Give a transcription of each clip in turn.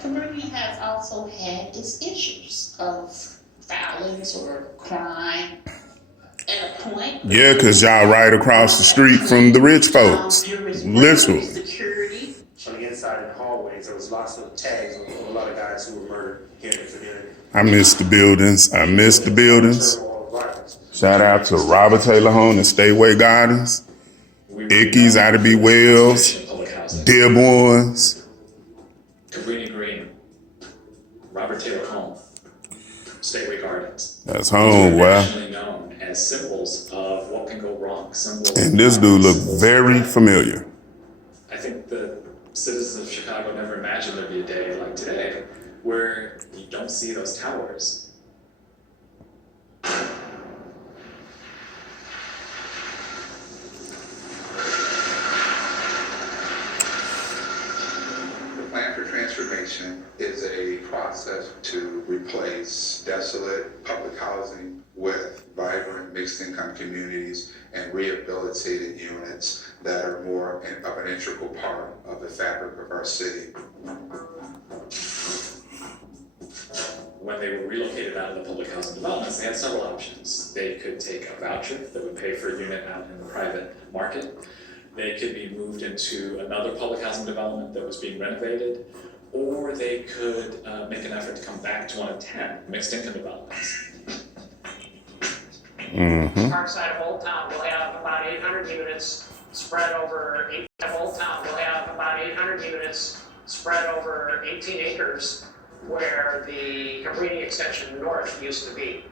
Community has also had its issues of violence or crime at a point. Yeah, because y'all right across the street from the rich folks. Literally. Security. On the inside of the hallways, there was lots of tags of a lot of guys who were murdered here in the community. I miss the buildings. I miss the buildings. Shout out to Robert Taylor Home and Stateway Gardens, Ickes, Ida B. Wells, Dearborns. Cabrini Green, Robert Taylor Home, Stateway Gardens. That's home, wow. Nationally known as symbols of what can go wrong. Symbols. And this dude looked very familiar. I think the citizens of Chicago never imagined there'd be a day like today where you don't see those towers. Plan for transformation is a process to replace desolate public housing with vibrant mixed-income communities and rehabilitated units that are more of an integral part of the fabric of our city. When they were relocated out of the public housing developments, they had several options. They could take a voucher that would pay for a unit out in the private market. They could be moved into another public housing development that was being renovated, or they could make an effort to come back to one of 10 mixed income developments. Park side of Old Town will have about 800 units spread over 18 acres where the Cabrini extension north used to be.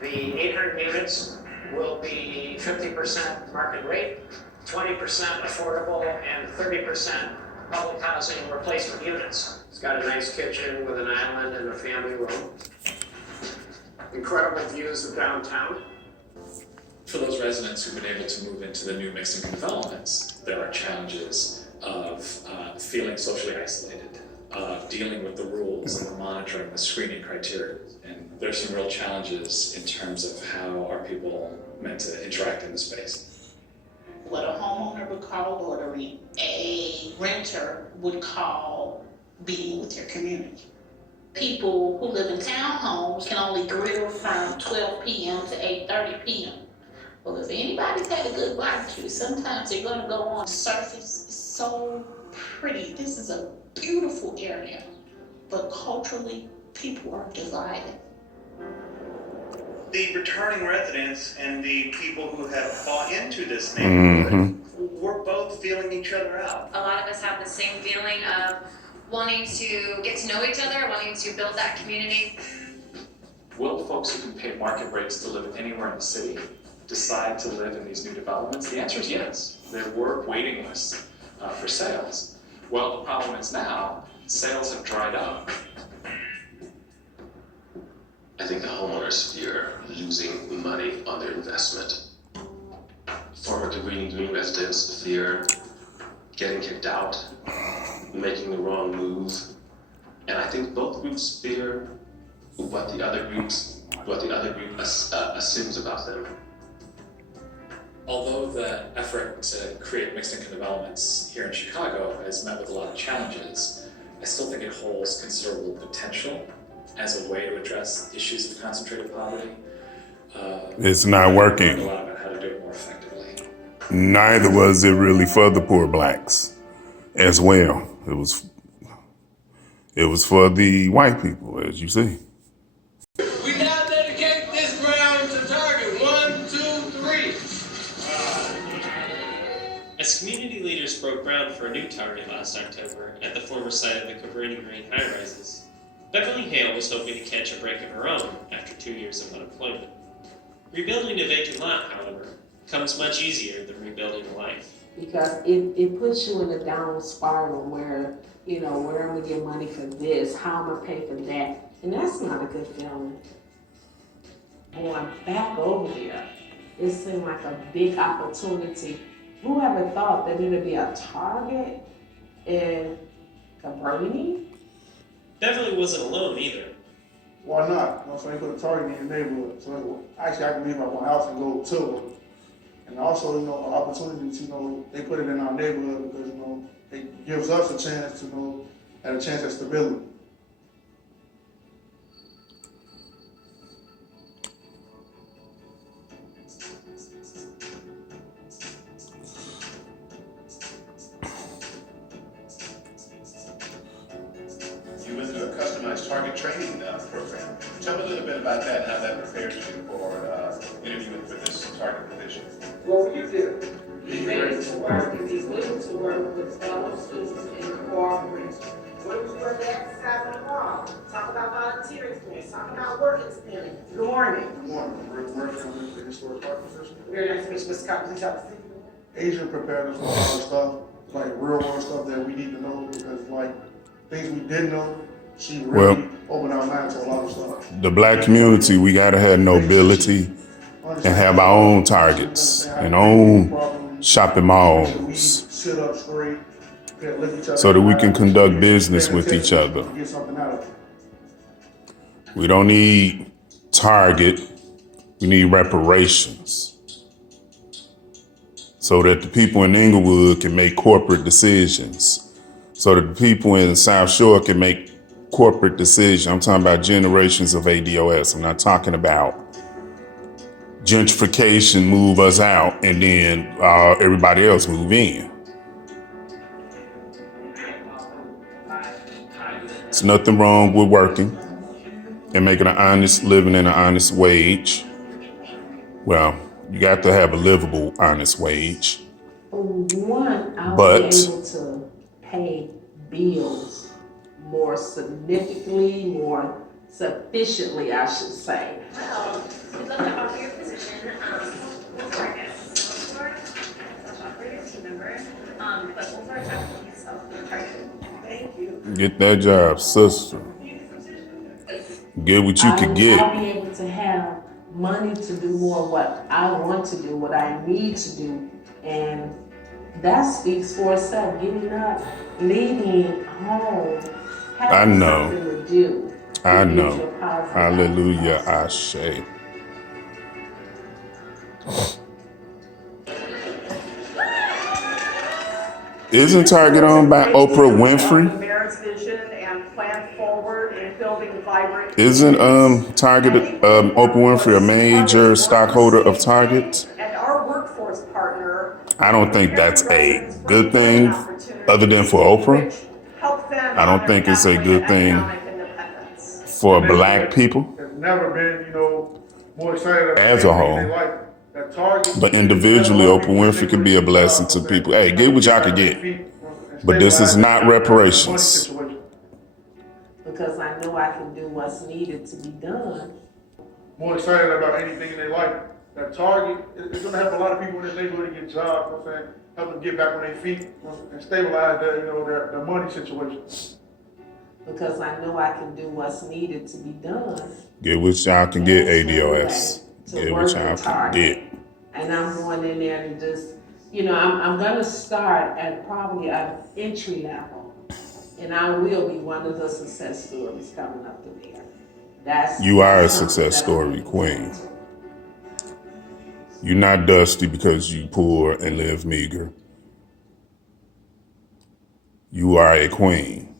The 800 units will be 50% market rate, 20% affordable, and 30% public housing replacement units. It's got a nice kitchen with an island and a family room. Incredible views of downtown. For those residents who've been able to move into the new mixed income developments, there are challenges of feeling socially isolated, of dealing with the rules and the monitoring, the screening criteria. And there's some real challenges in terms of how are people meant to interact in the space. What a homeowner would call loitering, a renter would call being with your community. People who live in townhomes can only grill from 12 p.m. to 8:30 p.m. Well, if anybody's had a good barbecue, sometimes they're going to go on the surface. It's so pretty. This is a beautiful area, but culturally, people are divided. The returning residents and the people who have bought into this neighborhood, we're both feeling each other out. A lot of us have the same feeling of wanting to get to know each other, wanting to build that community. Will folks who can pay market rates to live anywhere in the city decide to live in these new developments? The answer is yes. There were waiting lists for sales. Well, the problem is now, sales have dried up. I think the homeowners fear losing money on their investment. Former Cabrini Green residents fear getting kicked out, making the wrong move. And I think both groups fear what the other group assumes about them. Although the effort to create mixed income developments here in Chicago has met with a lot of challenges, I still think it holds considerable potential as a way to address issues of concentrated poverty. It's not working. A lot about how to do it more effectively. Neither was it really for the poor blacks as well. It was for the white people, as you see. We now dedicate this ground to Target. 1, 2, 3. As community leaders broke ground for a new Target last October at the former site of the Cabrini Green high-rises, Beverly Hale was hoping to catch a break of her own after 2 years of unemployment. Rebuilding a vacant lot, however, comes much easier than rebuilding a life. Because it puts you in a downward spiral where, where am I gonna get money for this? How am I gonna pay for that? And that's not a good feeling. Going back over there, it seemed like a big opportunity. Whoever thought that it'd be a Target in Cabrini? Beverly wasn't alone either. Why not? So they put a Target in the neighborhood. So actually I can leave my one house and go to it. And also, an opportunity to, they put it in our neighborhood because, it gives us a chance to, have a chance at stability. Target training program. Tell me a little bit about that and how that prepares you for interviewing for this target position. What will you do? Be ready to work, and be willing to work with fellow students in cooperation. What do we do at the exercise on the wall? Talk about volunteer experience, talk about work experience. Good morning. Good morning. We're working with the historic park position. Very nice to meet you, Mr. Cox. Please have a seat. Asia prepared us for a lot of stuff, like real world stuff that we need to know, because like things we didn't know, she really opened our minds to a lot of stuff. The black community, we gotta have nobility and have our own targets and own shopping malls Sit up straight, look each other so that we can in the eye, conduct business with each other. get something out of it. We don't need Target, we need reparations so that the people in Inglewood can make corporate decisions, so that the people in South Shore can make corporate decisions. I'm talking about generations of ADOS. I'm not talking about gentrification, move us out, and then everybody else move in. There's nothing wrong with working and making an honest living and an honest wage. Well, you got to have a livable, honest wage. One, I'll But be able to pay bills more significantly, more sufficiently, I should say. Well, we'd love to offer your position, we'll target operator, team member, but we'll target yourself, target. Thank you. get that job, sister. Get what you could get. I'll be able to have money to do more what I want to do, what I need to do, and that speaks for itself. Getting up, leaving home, I having know. something to do. I to get know. your positive Hallelujah, outcomes. Ashe. Isn't Target owned by Oprah Winfrey? Mayor's vision and plan forward in building vibrant. Isn't Target Oprah Winfrey a major stockholder of Target? And our workforce partner. I don't think that's a good thing other than for Oprah. Help them. I don't think it's a good thing for black people Has never been, more excited about as a whole. anything they like. That Target, But individually, Oprah Winfrey could be a blessing to people. Hey, get what y'all could get. But this is not reparations. Because I know I can do what's needed to be done. More excited about anything they like. That Target is going to help a lot of people in this neighborhood get jobs. You know what I'm saying? Help them get back on their feet and stabilize their money situation. Because I know I can do what's needed to be done. Get what y'all can get, ADOS. To Get work what y'all with can Target. get. And I'm going in there to just, I'm going to start at probably an entry level. And I will be one of the success stories coming up to there. You are a something success that story queen. You're not dusty because you poor and live meager. You are a queen.